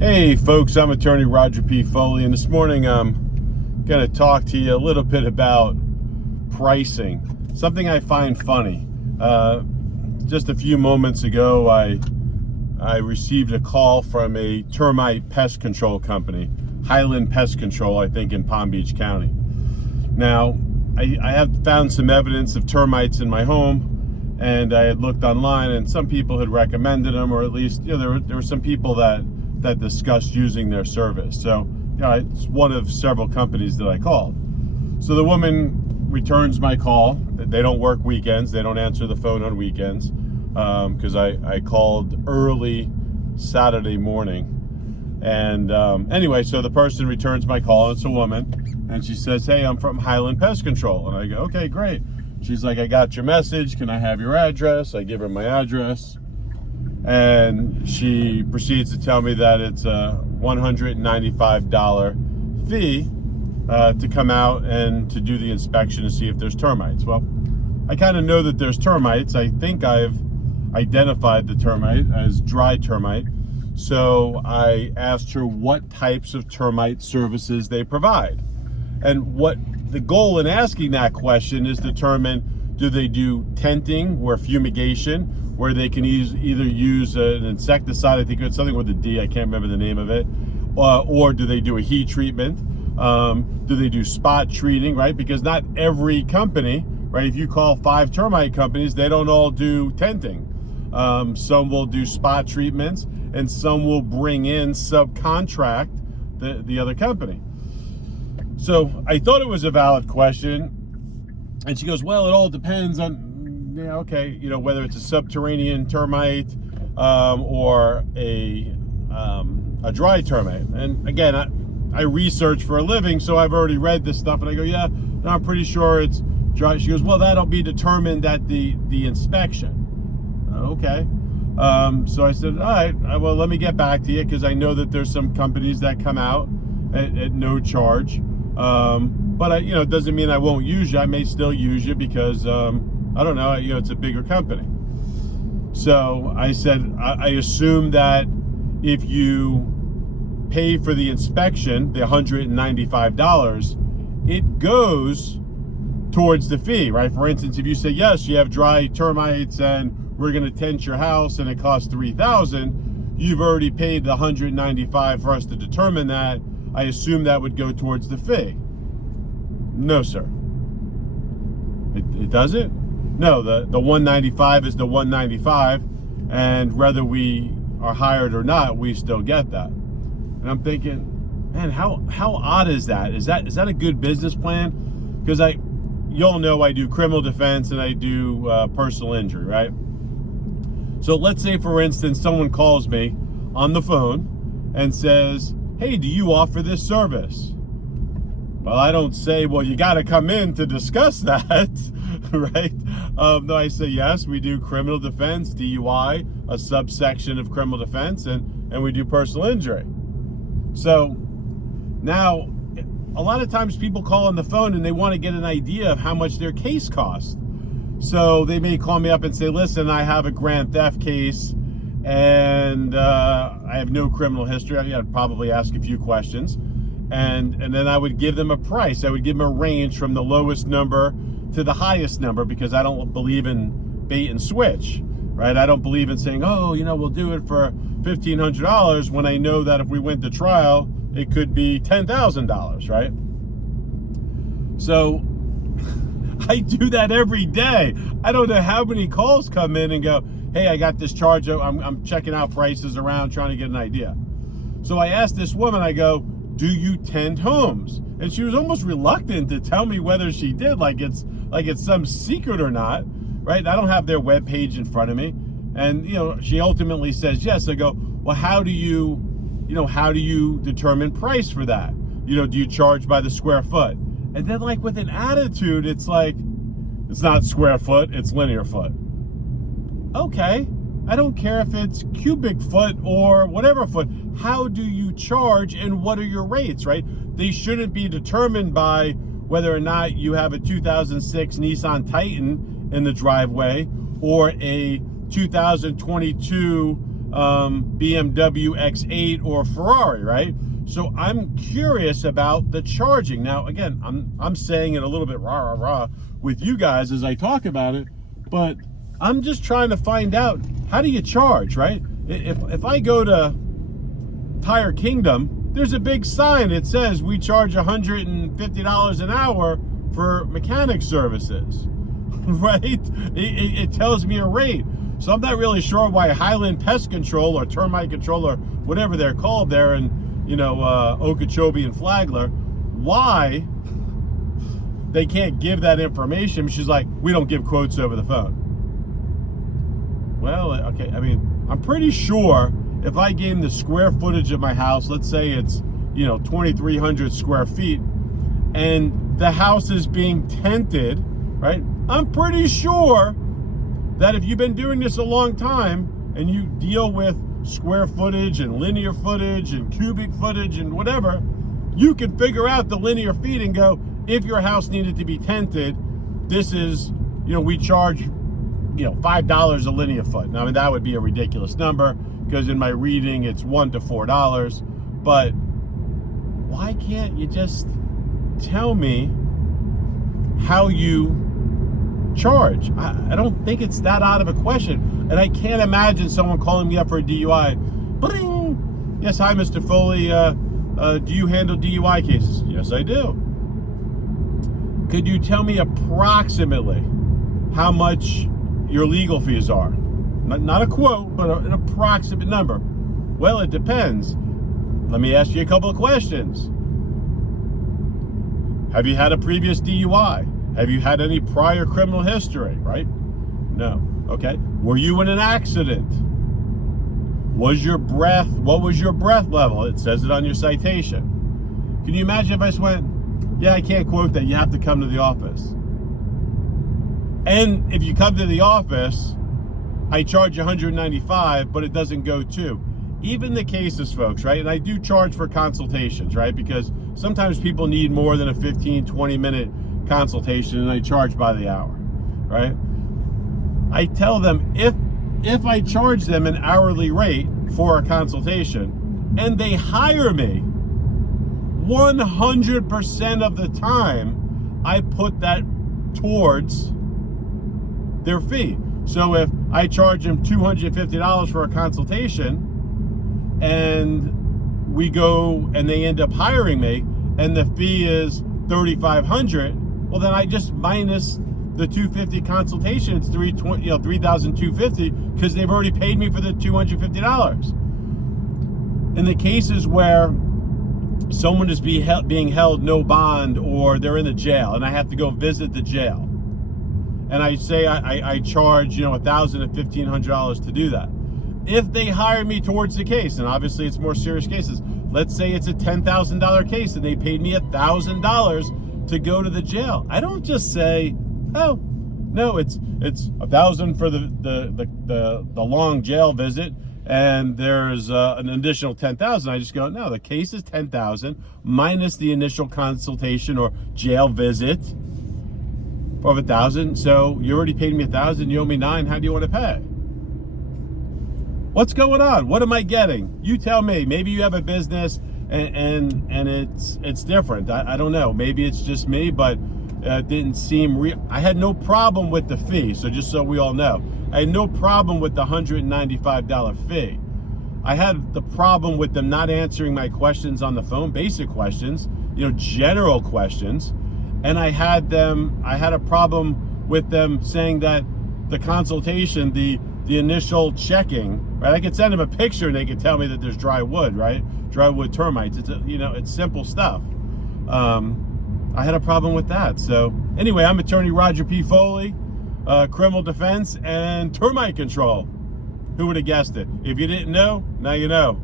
Hey folks, I'm attorney Roger P. Foley, and this morning I'm going to talk to you a little bit about pricing. Something I find funny. Just a few moments ago, I received a call from a termite pest control company, Highland Pest Control, I think in Palm Beach County. Now, I have found some evidence of termites in my home, and I had looked online, and some people had recommended them, or at least there were some people that discussed using their service. So it's one of several companies that I called. So the woman returns my call. They don't work weekends. They don't answer the phone on weekends, because I called early Saturday morning. And anyway, so the person returns my call. It's a woman, and she says, "Hey, I'm from Highland Pest Control." And I go, "Okay, great." She's like, "I got your message. Can I have your address?" I give her my address. And she proceeds to tell me that it's a $195 fee to come out and to do the inspection to see if there's termites. Well, I kind of know that there's termites. I think I've identified the termite as dry termite. So I asked her what types of termite services they provide. And what the goal in asking that question is determine, do they do tenting or fumigation, where they can either use an insecticide, I think it's something with a D, I can't remember the name of it, or do they do a heat treatment? Do they do spot treating, right? Because not every company, right, if you call 5 termite companies, they don't all do tenting. Some will do spot treatments, and some will bring in subcontract the other company. So I thought it was a valid question, and she goes, "Well, it all depends on, whether it's a subterranean termite or a dry termite." And again, I research for a living, so I've already read this stuff, and I go, "Yeah, no, I'm pretty sure it's dry." She goes, "Well, that'll be determined at the inspection." Okay. So I said, "All right, well, let me get back to you, because I know that there's some companies that come out at no charge. But it doesn't mean I won't use you. I may still use you because I don't know, it's a bigger company." So I said, I assume that if you pay for the inspection, the $195, it goes towards the fee, right? For instance, if you say, "Yes, you have dry termites and we're going to tent your house and it costs $3,000, you've already paid the $195 for us to determine that. I assume that would go towards the fee." "No, sir." It doesn't? "No, the $195 is the $195, and whether we are hired or not, we still get that." And I'm thinking, man, how odd is that? Is that a good business plan? Because you all know I do criminal defense and I do personal injury, right? So let's say, for instance, someone calls me on the phone and says, "Hey, do you offer this service?" Well, I don't say, "Well, you got to come in to discuss that," right? No, I say, "Yes, we do criminal defense, DUI, a subsection of criminal defense, and we do personal injury." So now, a lot of times people call on the phone and they want to get an idea of how much their case costs. So they may call me up and say, "Listen, I have a grand theft case, and I have no criminal history." I'd probably ask a few questions. And then I would give them a price. I would give them a range from the lowest number to the highest number, because I don't believe in bait and switch, right? I don't believe in saying, "Oh, we'll do it for $1,500 when I know that if we went to trial, it could be $10,000, right? So I do that every day. I don't know how many calls come in and go, "Hey, I got this charge. I'm checking out prices around, trying to get an idea." So I asked this woman, I go, "Do you tend homes?" And she was almost reluctant to tell me whether she did, like it's some secret or not, right? I don't have their webpage in front of me. And, she ultimately says yes. I go, "Well, how do you determine price for that? Do you charge by the square foot?" And then, like, with an attitude, it's like, "It's not square foot, it's linear foot." Okay. I don't care if it's cubic foot or whatever foot. How do you charge, and what are your rates, right? They shouldn't be determined by whether or not you have a 2006 Nissan Titan in the driveway or a 2022 BMW X8 or Ferrari, right? So I'm curious about the charging. Now, again, I'm saying it a little bit rah with you guys as I talk about it, but I'm just trying to find out, how do you charge, right? If I go to Tire Kingdom, there's a big sign. It says we charge $150 an hour for mechanic services, right? It tells me a rate. So I'm not really sure why Highland Pest Control or Termite Control or whatever they're called there in, Okeechobee and Flagler, why they can't give that information. She's like, we don't give quotes over the phone. Well, okay, I mean, I'm pretty sure if I gave them the square footage of my house, let's say it's, 2,300 square feet, and the house is being tented, right? I'm pretty sure that if you've been doing this a long time and you deal with square footage and linear footage and cubic footage and whatever, you can figure out the linear feet and go, if your house needed to be tented, this is, we charge, $5 a linear foot. Now, I mean, that would be a ridiculous number because in my reading, it's $1 to $4. But why can't you just tell me how you charge? I don't think it's that out of a question. And I can't imagine someone calling me up for a DUI. Bling! Yes, hi, Mr. Foley. Do you handle DUI cases? Yes, I do. Could you tell me approximately how much your legal fees are? Not a quote, but an approximate number. Well, it depends. Let me ask you a couple of questions. Have you had a previous DUI? Have you had any prior criminal history, right? No. Okay. Were you in an accident? What was your breath level? It says it on your citation. Can you imagine if I just went, yeah, I can't quote that, you have to come to the office. And if you come to the office, I charge $195, but it doesn't go to. Even the cases, folks, right? And I do charge for consultations, right? Because sometimes people need more than a 15, 20-minute consultation, and I charge by the hour, right? I tell them if I charge them an hourly rate for a consultation and they hire me, 100% of the time, I put that towards their fee. So if I charge them $250 for a consultation and we go and they end up hiring me and the fee is $3,500, well, then I just minus the $250 consultation. It's $3,250 because they've already paid me for the $250. In the cases where someone is being held no bond or they're in the jail and I have to go visit the jail, and I say I charge $1,000 to $1,500 to do that. If they hire me towards the case, and obviously it's more serious cases, let's say it's a $10,000 case and they paid me $1,000 to go to the jail, I don't just say, oh no, it's $1,000 for the long jail visit and there's an additional $10,000. I just go, no, the case is $10,000 minus the initial consultation or jail visit of $1,000. So you already paid me $1,000. You owe me $9,000. How do you want to pay? What's going on? What am I getting? You tell me. Maybe you have a business and it's different. I don't know. Maybe it's just me, but it didn't seem real. I had no problem with the fee. So just so we all know, I had no problem with the $195 fee. I had the problem with them not answering my questions on the phone, basic questions, general questions. And I had a problem with them saying that the consultation, the initial checking, right? I could send them a picture and they could tell me that there's dry wood, right? Dry wood termites. It's simple stuff. I had a problem with that. So anyway, I'm attorney Roger P. Foley, criminal defense and termite control. Who would have guessed it? If you didn't know, now you know.